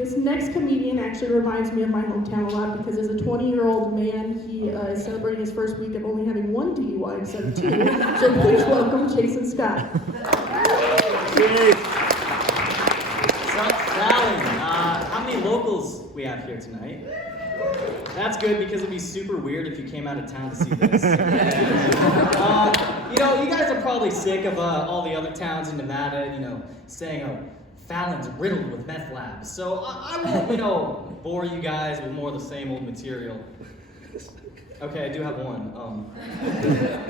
This next comedian actually reminds me of my hometown a lot because as a 20-year-old man, he is celebrating his first week of only having one DUI instead of 2. So please welcome Chayson Scott. How many locals we have here tonight? That's good because it'd be super weird if you came out of town to see this. You guys are probably sick of all the other towns in Nevada, saying, oh, Fallon's riddled with meth labs. So I won't, bore you guys with more of the same old material. Okay, I do have one.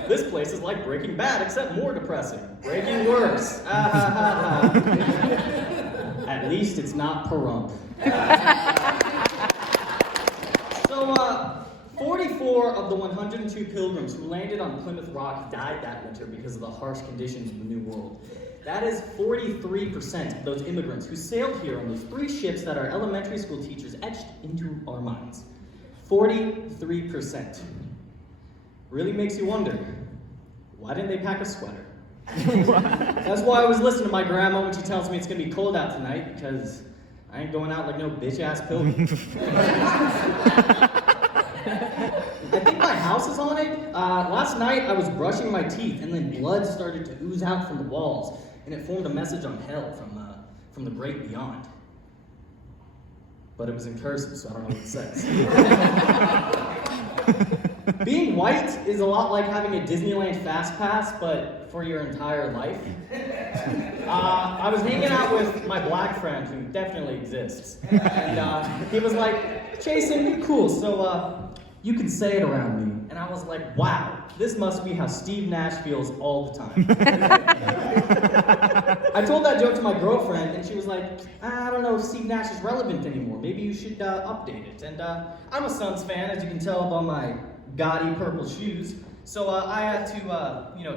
This place is like Breaking Bad, except more depressing. Breaking worse. At least it's not Pahrump. So, 44 of the 102 pilgrims who landed on Plymouth Rock died that winter because of the harsh conditions of the New World. That is 43% of those immigrants who sailed here on those 3 ships that our elementary school teachers etched into our minds. 43%. Really makes you wonder, why didn't they pack a sweater? That's why I was listening to my grandma when she tells me it's gonna be cold out tonight, because I ain't going out like no bitch-ass pilgrim. I think my house is haunted. Last night I was brushing my teeth and then blood started to ooze out from the walls, and it formed a message on hell from the great beyond. But it was in cursive, so I don't know what it says. Being white is a lot like having a Disneyland Fast Pass, but for your entire life. I was hanging out with my black friend, who definitely exists, and he was like, Chayson, you're cool, so you can say it around me. And I was like, wow, this must be how Steve Nash feels all the time. I told that joke to my girlfriend, and she was like, I don't know if Steve Nash is relevant anymore. Maybe you should update it. And I'm a Suns fan, as you can tell by my gaudy purple shoes. So I had to,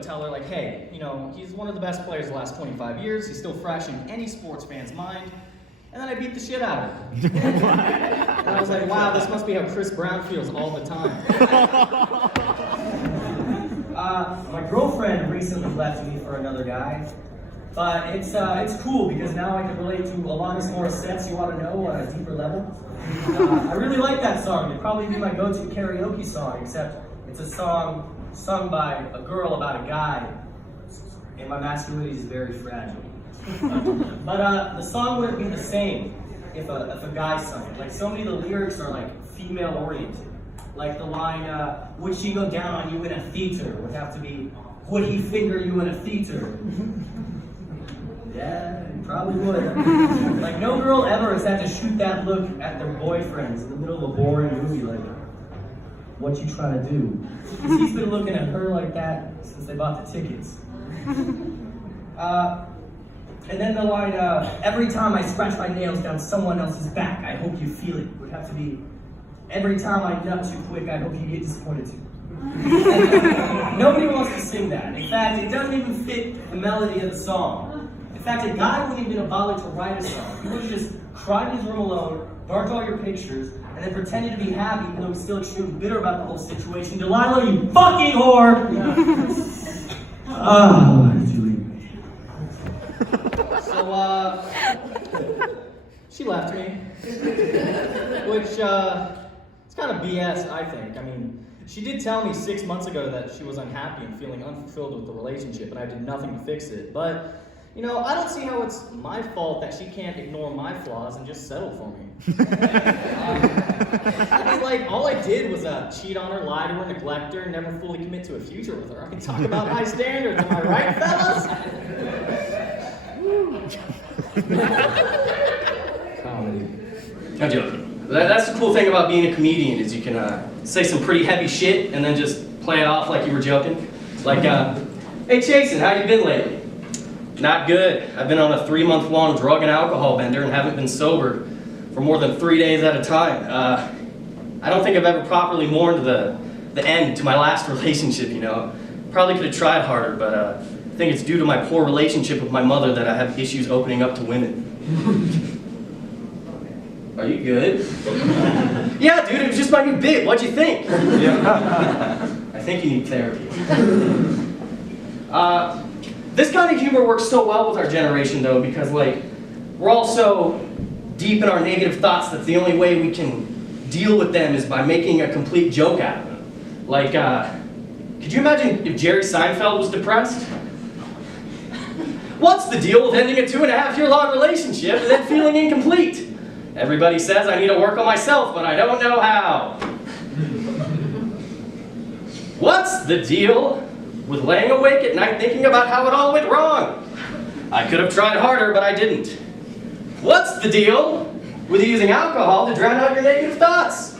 tell her, like, hey, he's one of the best players the last 25 years. He's still fresh in any sports fan's mind. And then I beat the shit out of her. And I was like, wow, this must be how Chris Brown feels all the time. My girlfriend recently left me for another guy. But it's cool because now I can relate to Alanis Morissette's You Oughta Know on a deeper level. I really like that song. It'd probably be my go-to karaoke song, except it's a song sung by a girl about a guy. And my masculinity is very fragile. But the song wouldn't be the same if a guy sung it. Like, so many of the lyrics are like female-oriented. Like the line, would she go down on you in a theater? Would have to be, would he finger you in a theater? Yeah, he probably would. Like, no girl ever has had to shoot that look at their boyfriends in the middle of a boring movie, like, what you trying to do? Because he's been looking at her like that since they bought the tickets. And then the line, every time I scratch my nails down someone else's back, I hope you feel it. Would have to be, every time I nut too quick, I hope you get disappointed too. Nobody wants to sing that. In fact, it doesn't even fit the melody of the song. In fact, a guy wouldn't even have bothered to write a song. He would have just cried in his room alone, burnt all your pictures, and then pretended to be happy even though he's still extremely bitter about the whole situation. Delilah, you fucking whore! Why did you leave me? So, she left me. Which, it's kind of BS, I think. I mean, she did tell me 6 months ago that she was unhappy and feeling unfulfilled with the relationship, and I did nothing to fix it. But, I don't see how it's my fault that she can't ignore my flaws and just settle for me. All I did was cheat on her, lie to her, neglect her, and never fully commit to a future with her. I mean, talk about high standards, am I right, fellas? Comedy. I'm joking. That's the cool thing about being a comedian is you can say some pretty heavy shit and then just play it off like you were joking. Like, hey Chayson, how you been lately? Not good. I've been on a 3-month-long drug and alcohol bender and haven't been sober for more than 3 days at a time. I don't think I've ever properly mourned the end to my last relationship, Probably could have tried harder, but I think it's due to my poor relationship with my mother that I have issues opening up to women. Are you good? Yeah, dude, it was just my new bit. What'd you think? Yeah. I think you need therapy. This kind of humor works so well with our generation, though, because, we're all so deep in our negative thoughts that the only way we can deal with them is by making a complete joke out of them. Like, could you imagine if Jerry Seinfeld was depressed? What's the deal with ending a 2.5-year-long relationship and then feeling incomplete? Everybody says I need to work on myself, but I don't know how. What's the deal with laying awake at night thinking about how it all went wrong? I could have tried harder, but I didn't. What's the deal with using alcohol to drown out your negative thoughts?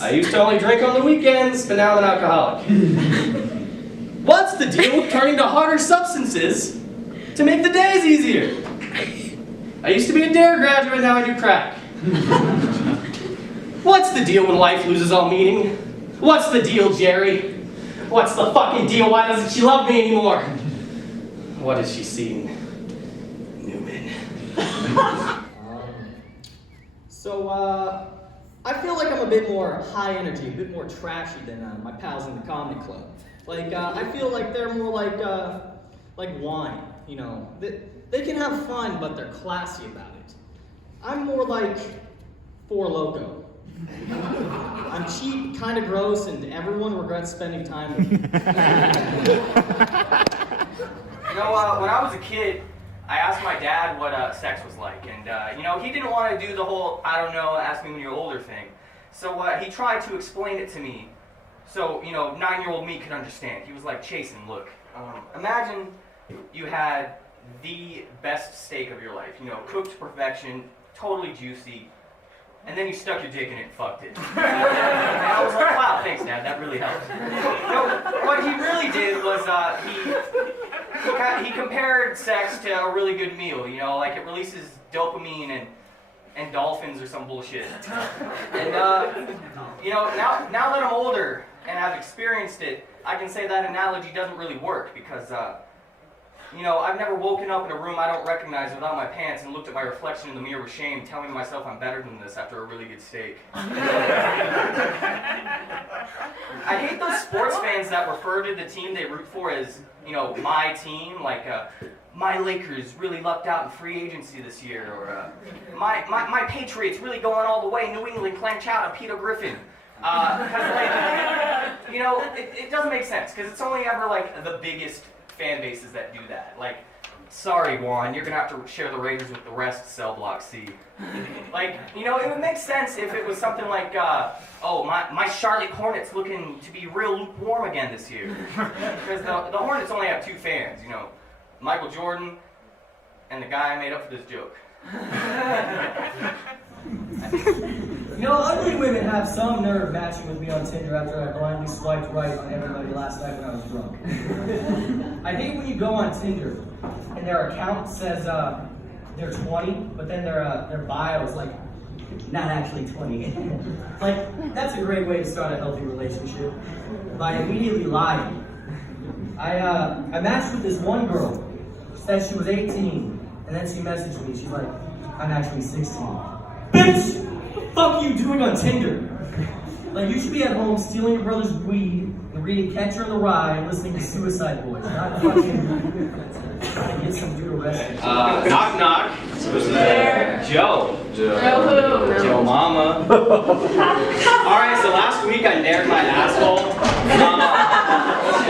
I used to only drink on the weekends, but now I'm an alcoholic. What's the deal with turning to harder substances to make the days easier? I used to be a DARE graduate, now I do crack. What's the deal when life loses all meaning? What's the deal, Jerry? What's the fucking deal? Why doesn't she love me anymore? What is she seeing? Newman. I feel like I'm a bit more high energy, a bit more trashy than my pals in the comedy club. Like, I feel like they're more like wine, you know. They can have fun, but they're classy about it. I'm more like Four Loko. I'm cheap, kind of gross, and everyone regrets spending time with me. You know, when I was a kid, I asked my dad what sex was like, and you know, he didn't want to do the whole, I don't know, ask me when you're older thing. So he tried to explain it to me, so, you know, 9-year-old me could understand. He was like, Chayson, look, imagine you had the best steak of your life, you know, cooked to perfection, totally juicy, and then you stuck your dick in it and fucked it. And I was like, wow, thanks, Dad, that really helped. No, what he really did was he compared sex to a really good meal, you know, like it releases dopamine and dolphins or some bullshit. And, you know, now that I'm older and I've experienced it, I can say that analogy doesn't really work because, you know, I've never woken up in a room I don't recognize without my pants and looked at my reflection in the mirror with shame, telling myself I'm better than this after a really good steak. I hate those sports fans that refer to the team they root for as, you know, my team, like, my Lakers really lucked out in free agency this year, or my Patriots really going all the way, New England clank out of Peter Griffin. Because, like, you know, it doesn't make sense, because it's only ever, like, the biggest fan bases that do that. Like, sorry, Juan, you're gonna have to share the Raiders with the rest, cell block C. Like, you know, it would make sense if it was something like, oh, my Charlotte Hornets looking to be real lukewarm again this year. Because the Hornets only have 2 fans, you know, Michael Jordan and the guy I made up for this joke. You know, ugly women have some nerve matching with me on Tinder after I blindly swiped right on everybody last night when I was drunk. I hate when you go on Tinder and their account says they're 20, but then their bio is like, not actually 20. Like, that's a great way to start a healthy relationship, by immediately lying. I matched with this one girl. She said she was 18, and then she messaged me. She's like, I'm actually 16. Bitch! What the fuck are you doing on Tinder? Like, you should be at home stealing your brother's weed and reading Catcher in the Rye and listening to Suicide Boys, not fucking trying to get some dude arrested. Knock knock. Who's there? Joe. Joe who? Joe Mama. Alright, so last week I nared my asshole.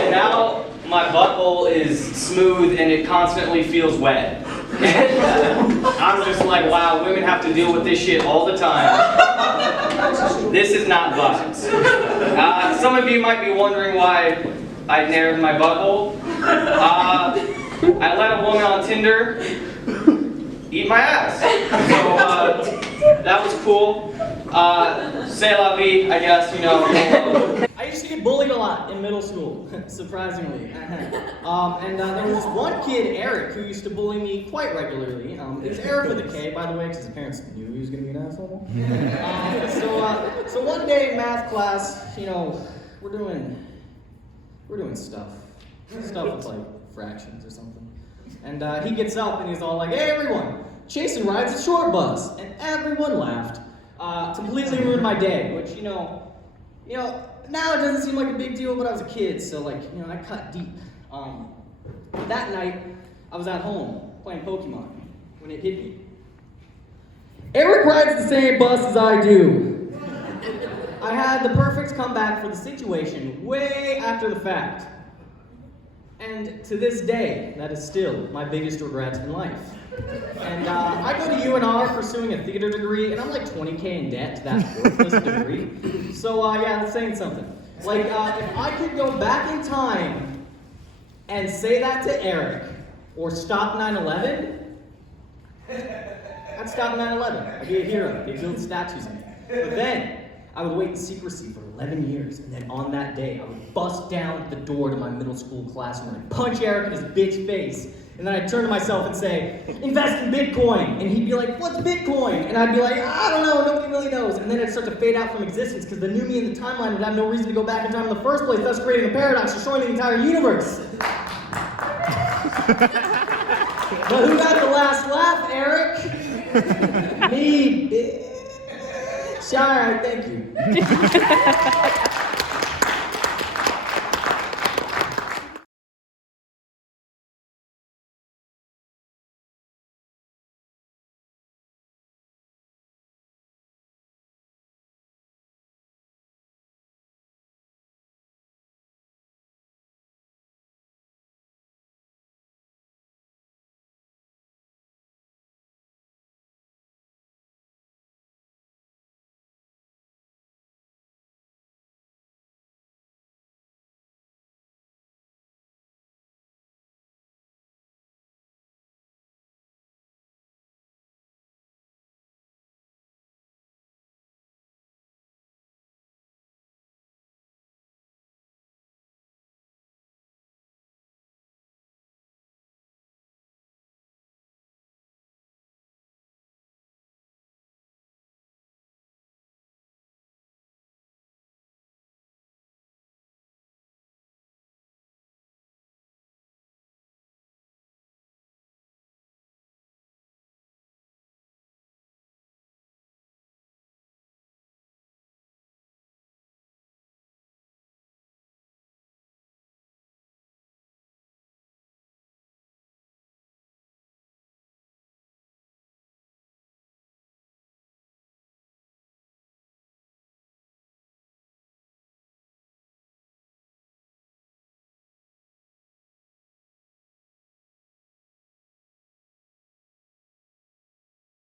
And now my butthole is smooth and it constantly feels wet. And I'm just like, wow, women have to deal with this shit all the time. This is not vibes. Some of you might be wondering why I nared my butthole. I let a woman on Tinder eat my ass. So that was cool. C'est la vie, I guess, you know. I used to get bullied a lot in middle school, surprisingly. And there was this one kid, Eric, who used to bully me quite regularly. It was Eric with a K, by the way, because his parents knew he was going to be an asshole. So one day in math class, you know, we're doing stuff with like fractions or something. And he gets up and he's all like, hey everyone, Chayson rides a short bus. And everyone laughed. Completely ruined my day, which, you know, now it doesn't seem like a big deal, but I was a kid, so like, you know, I cut deep. That night, I was at home playing Pokemon when it hit me. Eric rides the same bus as I do. I had the perfect comeback for the situation way after the fact. And to this day, that is still my biggest regret in life. And I go to UNR pursuing a theater degree, and I'm like 20K in debt to that worthless degree. So yeah, that's saying something. Like, if I could go back in time and say that to Eric, or stop 9/11, I'd stop 9/11. I'd be a hero. They'd build statues of me. But then, I would wait in secrecy for 11 years, and then on that day, I would bust down the door to my middle school classroom and I'd punch Eric in his bitch face. And then I'd turn to myself and say, invest in Bitcoin. And he'd be like, what's Bitcoin? And I'd be like, I don't know, nobody really knows. And then I'd start to fade out from existence because the new me in the timeline would have no reason to go back in time in the first place, thus creating a paradox destroying the entire universe. But who got the last laugh, Eric? Me, bitch. Alright, thank you.